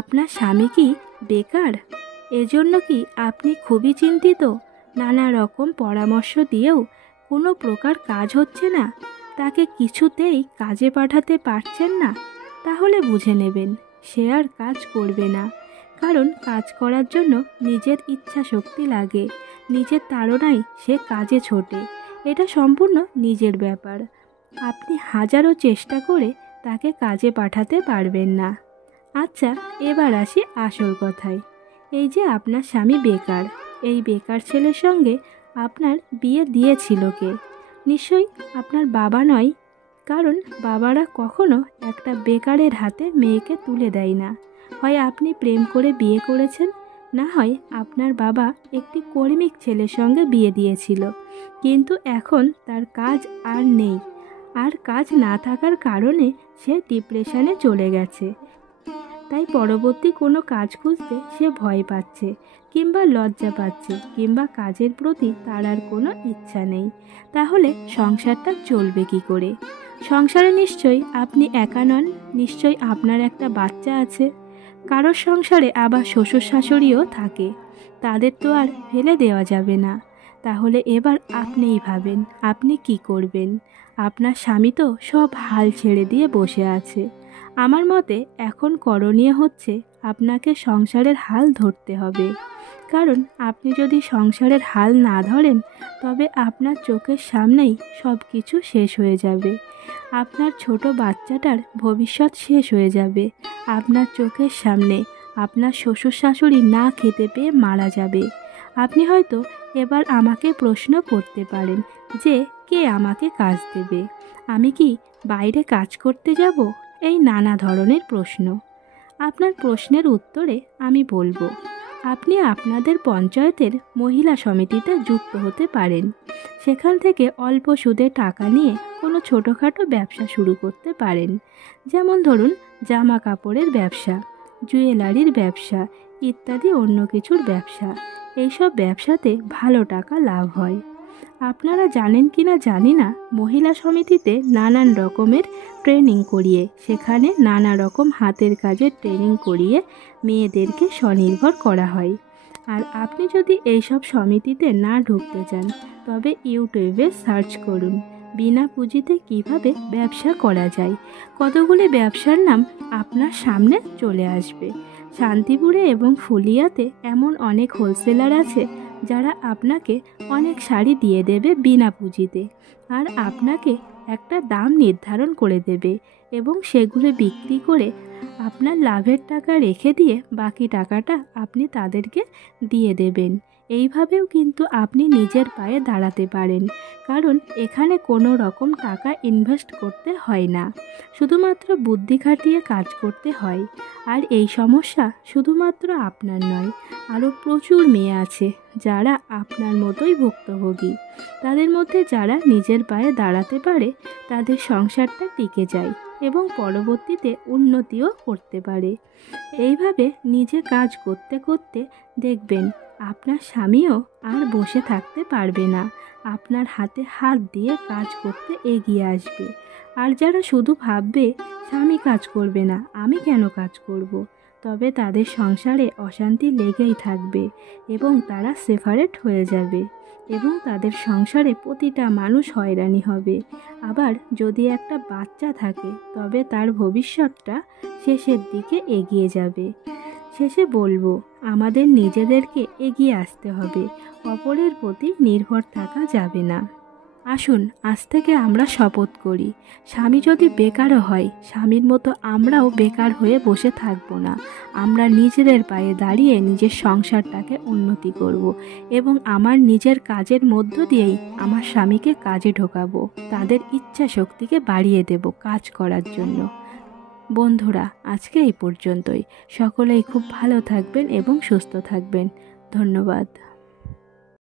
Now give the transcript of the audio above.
আপনার স্বামী কি বেকার? এজন্য কি আপনি খুবই চিন্তিত? নানা রকম পরামর্শ দিয়েও কোনো প্রকার কাজ হচ্ছে না, তাকে কিছুতেই কাজে পাঠাতে পারছেন না? তাহলে বুঝে নেবেন সে আর কাজ করবে না। কারণ কাজ করার জন্য নিজের ইচ্ছা শক্তি লাগে, নিজের তাড়নায় সে কাজে ছোটে। এটা সম্পূর্ণ নিজের ব্যাপার। আপনি হাজারো চেষ্টা করে তাকে কাজে পাঠাতে পারবেন না। আচ্ছা, এবার আসি আসল কথায়। এই যে আপনার স্বামী বেকার, এই বেকার ছেলের সঙ্গে আপনার বিয়ে দিয়েছিল কে? নিশ্চয়ই আপনার বাবা নয়। কারণ বাবারা কখনো একটা বেকারের হাতে মেয়েকে তুলে দেয় না। হয় আপনি প্রেম করে বিয়ে করেছেন, না হয় আপনার বাবা একটি কর্মিক ছেলের সঙ্গে বিয়ে দিয়েছিল, কিন্তু এখন তার কাজ আর নেই। আর কাজ না থাকার কারণে সে ডিপ্রেশনে চলে গেছে। তাই পরবর্তী কোনো কাজ খুঁজতে সে ভয় পাচ্ছে, কিংবা লজ্জা পাচ্ছে, কিংবা কাজের প্রতি তার আর কোনো ইচ্ছা নেই। তাহলে সংসারটা চলবে কি করে? সংসারে নিশ্চয়ই আপনি একা নন, নিশ্চয়ই আপনার একটা বাচ্চা আছে। কারোর সংসারে আবার শ্বশুর শাশুড়িও থাকে, তাদের তো আর ফেলে দেওয়া যাবে না। তাহলে এবার আপনিই ভাবেন আপনি কি করবেন। আপনার স্বামী তো সব হাল ছেড়ে দিয়ে বসে আছে। আমার মতে এখন করণীয় হচ্ছে আপনাকে সংসারের হাল ধরতে হবে। কারণ আপনি যদি সংসারের হাল না ধরেন, তবে আপনার চোখের সামনেই সব কিছু শেষ হয়ে যাবে। আপনার ছোট বাচ্চাটার ভবিষ্যৎ শেষ হয়ে যাবে। আপনার চোখের সামনে আপনার শ্বশুর শাশুড়ি না খেতে পেয়ে মারা যাবে। আপনি হয়তো এবার আমাকে প্রশ্ন করতে পারেন যে কে আমাকে কাজ দেবে? আমি কি বাইরে কাজ করতে যাব? এই নানা ধরনের প্রশ্ন। আপনার প্রশ্নের উত্তরে আমি বলবো, আপনি আপনাদের পঞ্চায়েতের মহিলা সমিতিতে যুক্ত হতে পারেন। সেখান থেকে অল্প সুদে টাকা নিয়ে কোনো ছোটোখাটো ব্যবসা শুরু করতে পারেন। যেমন ধরুন জামা কাপড়ের ব্যবসা, জুয়েলারির ব্যবসা ইত্যাদি অন্য কিছুর ব্যবসা। এইসব ব্যবসাতে ভালো টাকা লাভ হয়। আপনারা জানেন কি না জানি না, মহিলা সমিতিতে নানান রকমের ট্রেনিং করিয়ে, সেখানে নানা রকম হাতের কাজের ট্রেনিং করিয়ে মেয়েদেরকে স্বনির্ভর করা হয়। আর আপনি যদি এইসব সমিতিতে না ঢুকতে চান, তবে ইউটিউবে সার্চ করুন বিনা পুঁজিতে কিভাবে ব্যবসা করা যায়। কতগুলি ব্যবসার নাম আপনার সামনে চলে আসবে। শান্তিপুরে এবং ফুলিয়াতে এমন অনেক হোলসেলার আছে যারা আপনাকে অনেক শাড়ি দিয়ে দেবে বিনা পুঁজিতে, আর আপনাকে একটা দাম নির্ধারণ করে দেবে এবং সেগুলো বিক্রি করে আপনার লাভের টাকা রেখে দিয়ে বাকি টাকাটা আপনি তাদেরকে দিয়ে দেবেন। এইভাবেও কিন্তু আপনি নিজের পায়ে দাঁড়াতে পারেন। কারণ এখানে কোনো রকম টাকা ইনভেস্ট করতে হয় না, শুধুমাত্র বুদ্ধি খাটিয়ে কাজ করতে হয়। আর এই সমস্যা শুধুমাত্র আপনার নয়, আরও প্রচুর মেয়ে আছে যারা আপনার মতোই ভুক্তভোগী। তাদের মধ্যে যারা নিজের পায়ে দাঁড়াতে পারে, তাদের সংসারটা টিকে যায় এবং পরবর্তীতে উন্নতিও করতে পারে। এইভাবে নিজে কাজ করতে করতে দেখবেন আপনার স্বামীও আর বসে থাকতে পারবে না, আপনার হাতে হাত দিয়ে কাজ করতে এগিয়ে আসবে। আর যারা শুধু ভাববে স্বামী কাজ করবে না, আমি কেন কাজ করব, তবে তাদের সংসারে অশান্তি লেগেই থাকবে এবং তারা সেপারেট হয়ে যাবে এবং তাদের সংসারে প্রতিটা মানুষ হয়রানি হবে। আবার যদি একটা বাচ্চা থাকে, তবে তার ভবিষ্যৎটা শেষের দিকে এগিয়ে যাবে। শেষে বলবো, আমাদের নিজেদেরকে এগিয়ে আসতে হবে, অপরের প্রতি নির্ভর থাকা যাবে না। আসুন আজ থেকে আমরা শপথ করি, স্বামী যদি বেকারও হয়, স্বামীর মতো আমরাও বেকার হয়ে বসে থাকবো না। আমরা নিজেদের পায়ে দাঁড়িয়ে নিজের সংসারটাকে উন্নতি করব এবং আমার নিজের কাজের মধ্য দিয়েই আমার স্বামীকে কাজে ঢোকাবো, তাদের ইচ্ছা শক্তিকে বাড়িয়ে দেব কাজ করার জন্য। বন্ধুরা, আজকে এই পর্যন্তই। সকলেই খুব ভালো থাকবেন এবং সুস্থ থাকবেন। ধন্যবাদ।